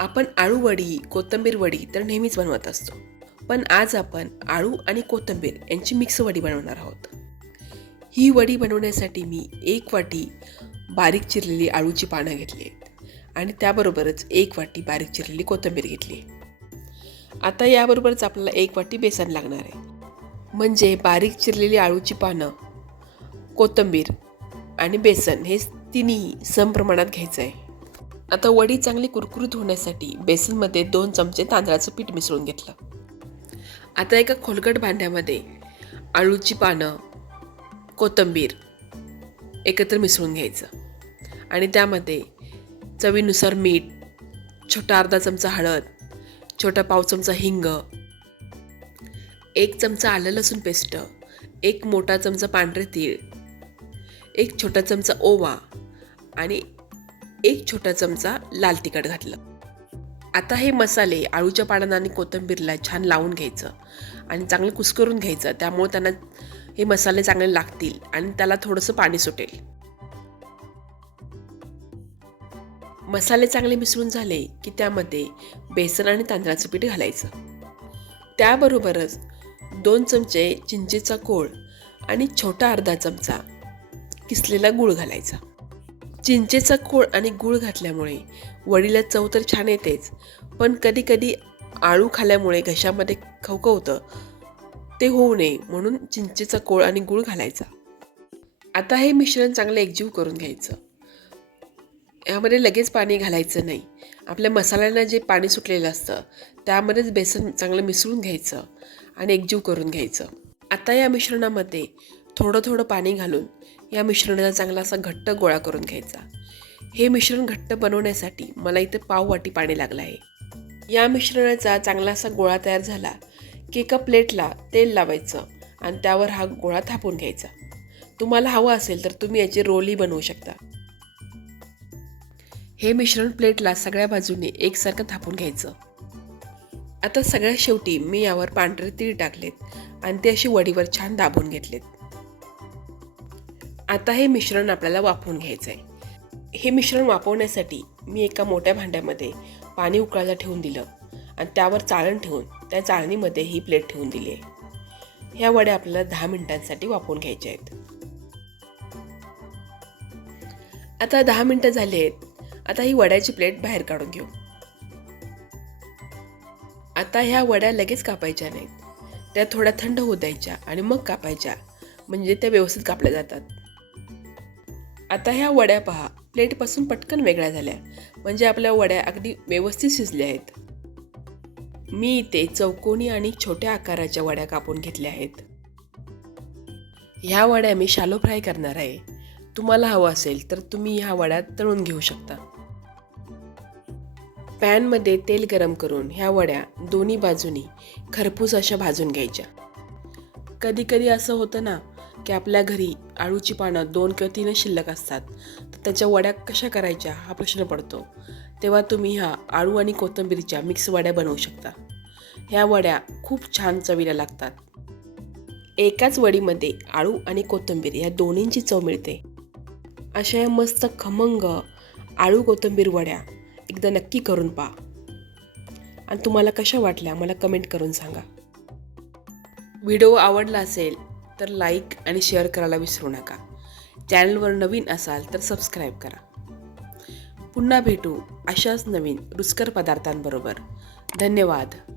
आपण आळू वडी कोथिंबीर वडी तर नेहमीच बनवत असतो. पण आज आपण आळू आणि कोथिंबीर यांची मिक्स वडी बनवणार आहोत. ही वडी बनवण्यासाठी मी एक वाटी बारीक चिरलेली आळूची पानं घेतली आहेत आणि त्याबरोबरच एक वाटी बारीक चिरलेली कोथिंबीर घेतली आता याबरोबरच आपल्याला एक वाटी बेसन लागणार आहे. म्हणजे बारीक चिरलेली आळूची पानं कोथिंबीर आणि बेसन हे तिन्ही समप्रमाणात घ्यायचं आहे. आता वडी चांगली कुरकुरीत होण्यासाठी बेसनमध्ये दोन चमचे तांदळाचं पीठ मिसळून घेतलं. आता एका खोलगट भांड्यामध्ये आळूची पानं कोथिंबीर एकत्र मिसळून घ्यायचं. आणि त्यामध्ये चवीनुसार मीठ छोटा अर्धा चमचा हळद छोटा पाव चमचा हिंग एक चमचा आलं लसूण पेस्ट एक मोठा चमचा पांढरे तीळ एक छोटा चमचा ओवा आणि एक छोटा चमचा लाल तिखट घातलं. आता हे मसाले आळूच्या पानांना आणि कोथिंबीरला छान लावून घ्यायचं आणि चांगलं कुस्करून घ्यायचं. त्यामुळे त्यांना हे मसाले चांगले लागतील आणि त्याला थोडंसं पाणी सुटेल. मसाले चांगले मिसळून झाले की त्यामध्ये बेसन आणि तांदळाचं पीठ घालायचं. त्याबरोबरच दोन चमचे चिंचेचा कोळ आणि छोटा अर्धा चमचा किसलेला गूळ घालायचा. चिंचेचा खोळ आणि गूळ घातल्यामुळे. वडीला चव तर छान येतेच पण कधी कधी आळू खाल्ल्यामुळे घशामध्ये खवखवतं ते होऊ नये म्हणून चिंचेचा कोळ आणि गूळ घालायचा. आता हे मिश्रण चांगलं एकजीव करून घ्यायचं. यामध्ये लगेच पाणी घालायचं नाही. आपल्या मसाल्यांना जे पाणी सुटलेलं असतं त्यामध्येच बेसन चांगलं मिसळून घ्यायचं आणि एकजीव करून घ्यायचं. आता या मिश्रणामध्ये थोडं थोडं पाणी घालून या मिश्रणाचा चांगला असा घट्ट गोळा करून घ्यायचा. हे मिश्रण घट्ट बनवण्यासाठी मला इथे पाव वाटी पाणी लागलं आहे. या मिश्रणाचा चांगला असा गोळा तयार झाला की एका प्लेटला तेल लावायचं आणि त्यावर हा गोळा थापून घ्यायचा. तुम्हाला हवं असेल तर तुम्ही याची रोलही बनवू शकता. हे मिश्रण प्लेटला सगळ्या बाजूने एकसारखं थापून घ्यायचं. आता सगळ्यात शेवटी मी यावर पांढरे तीळ टाकलेत आणि ते अशी वडीवर छान दाबून घेतलेत. आता हे मिश्रण आपल्याला वाफवून घ्यायचं आहे हे मिश्रण वाफवण्यासाठी मी एका मोठ्या भांड्यामध्ये पाणी उकळायला ठेवून दिलं आणि त्यावर चाळण ठेवून त्या चाळणीमध्ये ही प्लेट ठेवून दिली आहे. ह्या वड्या आपल्याला दहा मिनिटांसाठी वाफवून घ्यायच्या आहेत. आता दहा मिनटं झाली आहेत. आता ही वड्याची प्लेट बाहेर काढून घेऊ. आता ह्या वड्या लगेच कापायच्या नाहीत. त्या थोड्या थंड होऊ द्यायच्या आणि मग कापायच्या. म्हणजे त्या व्यवस्थित कापल्या जातात. आता ह्या वड्या पहा. प्लेटपासून पटकन वेगळ्या झाल्या. म्हणजे आपल्या वड्या अगदी व्यवस्थित शिजल्या आहेत. मी इथे चौकोनी आणि छोट्या आकाराच्या वड्या कापून घेतल्या आहेत. ह्या वड्या मी शालो फ्राय करणार आहे. तुम्हाला हवं असेल तर तुम्ही ह्या वड्या तळून घेऊ शकता. पॅनमध्ये तेल गरम करून ह्या वड्या दोन्ही बाजूनी खरपूस अशा भाजून घ्यायच्या. कधी कधी असं होतं ना की आपल्या घरी आळूची पानं दोन किंवा तीनच शिल्लक असतात तर त्याच्या वड्या कशा करायच्या हा प्रश्न पडतो. तेव्हा तुम्ही ह्या आळू आणि कोथिंबीरच्या मिक्स वड्या बनवू शकता. ह्या वड्या खूप छान चवीला लागतात. एकाच वडीमध्ये आळू आणि कोथिंबीर या दोन्हींची चव मिळते. अशा या मस्त खमंग आळू कोथिंबीर वड्या एकदा नक्की करून पहा. आणि तुम्हाला कशा वाटल्या मला कमेंट करून सांगा. व्हिडिओ आवडला असेल तर लाईक आणि शेअर करायला विसरू नका. चॅनलवर नवीन असाल तर सबस्क्राईब करा. पुन्हा भेटू अशाच नवीन रुचकर पदार्थांबरोबर. धन्यवाद.